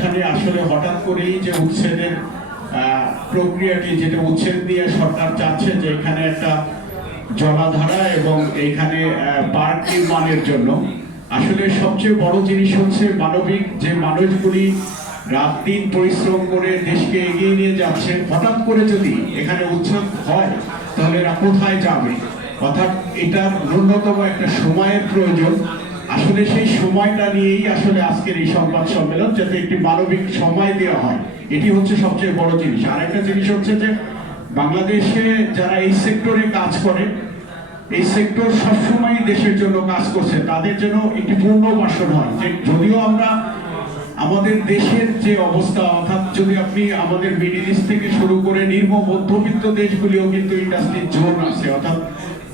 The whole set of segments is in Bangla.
এইখানে আসলে হঠাৎ করেই যে উচ্ছেদের প্রক্রিয়াটি, যেটা উচ্ছেদ দিয়ে সরকার চাচ্ছে যে এখানে একটা জলাধারা এবং এইখানে পার্ক নির্মাণের জন্য, আসলে সবচেয়ে বড় জিনিস হচ্ছে মানবিক যে মানুষগুলি রাত দিন পরিশ্রম করে দেশকে এগিয়ে নিয়ে যাচ্ছে, হঠাৎ করে যদি এখানে উচ্ছেদ হয় তাহলে এরা কোথায় যাবে? অর্থাৎ এটার ন্যূনতম একটা সময়ের প্রয়োজন। আসলে সেই সময়টা নিয়েই আসলে আজকের এই সংবাদ সম্মেলন, যাতে একটি মানবিক সময় দেওয়া হয়, এটি হচ্ছে সবচেয়ে বড় জিনিস। আর একটা জিনিস হচ্ছে যে বাংলাদেশে যারা এই সেক্টরে কাজ করে, এই সেক্টর সবসময় দেশের জন্য কাজ করছে, তাদের জন্য একটি পুনর্বাসন হয়। যে যদিও আমরা আমাদের দেশের যে অবস্থা, অর্থাৎ যদি আপনি আমাদের মিডল ইস্ট থেকে শুরু করে নিম্ন মধ্যবিত্ত দেশগুলিও কিন্তু ইন্ডাস্ট্রির জোন আছে, অর্থাৎ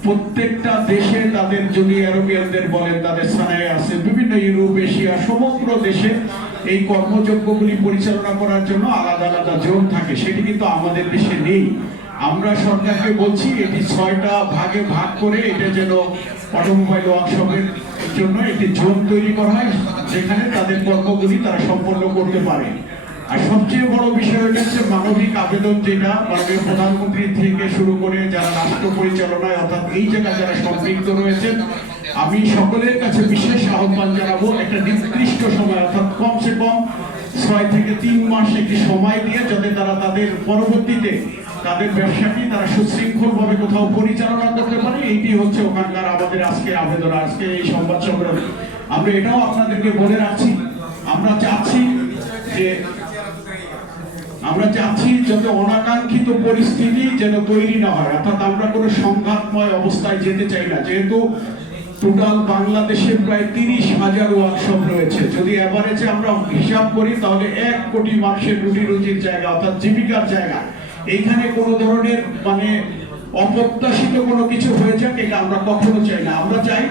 প্রত্যেকটা দেশে তাদের যদি ইউরোপিয়ানদের বলেন তাদের স্থানায় আছে, বিভিন্ন ইউরোপ এশিয়া সমগ্র দেশে এই কর্মযজ্ঞগুলি পরিচালনা করার জন্য আলাদা আলাদা জোন থাকে। সেটি কিন্তু আমাদের দেশে নেই। আমরা সরকারকে বলছি এটি 6টা ভাগে ভাগ করে এটা যেন অটোমোবাইল ওয়ার্কশপের জন্য একটি জোন তৈরি করা হয়, যেখানে তাদের কর্মগুলি তারা সম্পন্ন করতে পারে। আর সবচেয়ে বড় বিষয় হচ্ছে মানবিক আবেদন, যেটা মাননীয় প্রধানমন্ত্রী থেকে শুরু করে যারা রাষ্ট্র পরিচালনায় অর্থাৎ এই জায়গায় যারা সম্পৃক্ত রয়েছেন, আমি সকলের কাছে বিশেষ আহ্বান জানাবো একটা নির্দিষ্ট সময়, অর্থাৎ কমসে কম 6 থেকে 3 মাস একটি সময় দিয়ে, যাতে তারা তাদের পরবর্তীতে তাদের ব্যবসাটি তারা সুশৃঙ্খলভাবে কোথাও পরিচালনা করতে পারে। এইটি হচ্ছে ওখানকার আমাদের আজকের আবেদন, আজকে এই সংবাদ সম্মেলন। আমরা এটাও আপনাদেরকে বলে রাখছি, আমরা চাচ্ছি যাতে অনাকাঙ্ক্ষিত পরিস্থিতি যেন তৈরি না হয়, অর্থাৎ আমরা কোনো সংঘাতময় অবস্থায় যেতে চাই না। যেহেতু টোটাল বাংলাদেশে প্রায় 30,000 ওয়ার্কশপ রয়েছে, যদি এভারেজে আমরা হিসাব করি তাহলে 1 কোটি মানুষের রুটি রুজির জায়গা, অর্থাৎ জীবিকার জায়গা। এইখানে কোনো ধরনের অপ্রত্যাশিত কোনো কিছু হয়ে যাক, এটা আমরা কখনো চাই না। আমরা চাই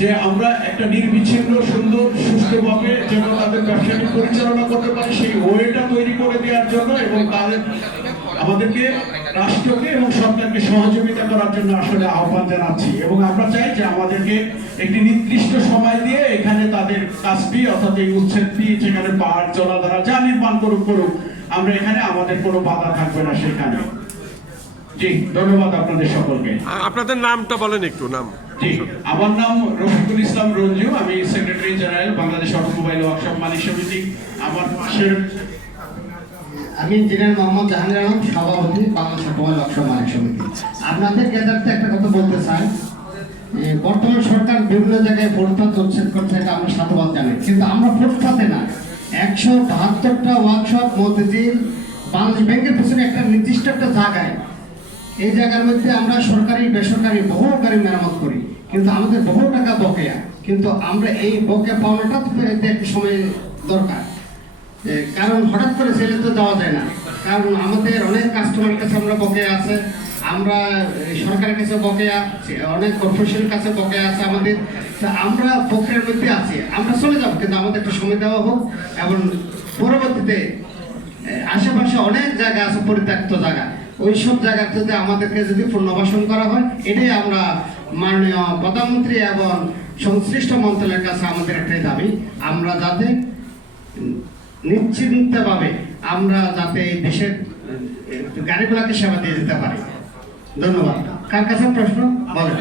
যে আমরা একটা নির্বিচ্ছিন্ন সুন্দর সুস্থভাবে যেন তাদের ব্যবসাটি পরিচালনা করতে পারে, সেই ওয়েটা তৈরি করে দেওয়ার জন্য, এবং তাদের আমাদেরকে রাষ্ট্রকে এবং সরকারকে সহযোগিতা করার জন্য আসলে আহ্বান জানাচ্ছি। এবং আমরা চাই যে আমাদেরকে একটি নির্দিষ্ট সময় দিয়ে এখানে তাদের কাজটি, অর্থাৎ এই উচ্ছেদটি, যেখানে পাহাড় জলাধারা যা নির্মাণ করুক, আমরা এখানে আমাদের কোনো বাধা থাকবে না সেখানে। জি, ধন্যবাদ আপনাদের সকলকে। আপনাদের নামটা বলেন একটু। নাম? জি, আমার নাম রফিকুল ইসলাম রঞ্জু, আমি secretary general Bangladesh automobile workshop মালিক সমিতি। আমি ইঞ্জিনিয়ার মোহাম্মদ জাহাঙ্গীর আলম, সভাপতি বাংলাদেশ অটোমোবাইল ওয়ার্কশপ মালিক সমিতি। আপনাদের গেদারতে একটা কথা বলতে চাই, বর্তমান সরকার বিভিন্ন জায়গায় ফুটপাত উচ্ছেদ করছে, এটা আমরা সাধুবাদ জানাই, কিন্তু আমরা ফুটপাতে না, 172টা ওয়ার্কশপ মতিঝিল বাংলাদেশ ব্যাংকের পিছনে একটা নির্দিষ্ট একটা জায়গায়, এই জায়গার মধ্যে আমরা সরকারি বেসরকারি বহু গাড়ি মেরামত করি, কিন্তু আমাদের বহু টাকা বকেয়া, কিন্তু আমরা এই বকেয়া পাওনাটা একটু সময় দরকার, কারণ হঠাৎ করে ছেলে তো যাওয়া যায় না, কারণ আমাদের অনেক কাস্টমারের কাছে আমরা বকেয়া আছে, আমরা সরকারের কাছে বকেয়া, অনেক কর্পোরেশনের কাছে বকেয়া আছে আমাদের, আমরা বকেয়ার মধ্যে আছি, আমরা চলে যাবো, কিন্তু আমাদের একটু সময় দেওয়া হোক। এবং পরবর্তীতে আশেপাশে অনেক জায়গা আছে পরিত্যক্ত জায়গা, ওই সব জায়গাতে আমাদেরকে যদি পুনর্বাসন করা হয়, এটাই আমরা মাননীয় প্রধানমন্ত্রী এবং সংশ্লিষ্ট মন্ত্রণালয়ের কাছে আমাদের একটাই দাবি, আমরা যাতে নিশ্চিন্তভাবে আমরা যাতে দেশের গাড়িগুলোকে সেবা দিয়ে যেতে পারি। ধন্যবাদ। কার কাছে প্রশ্ন বলেন?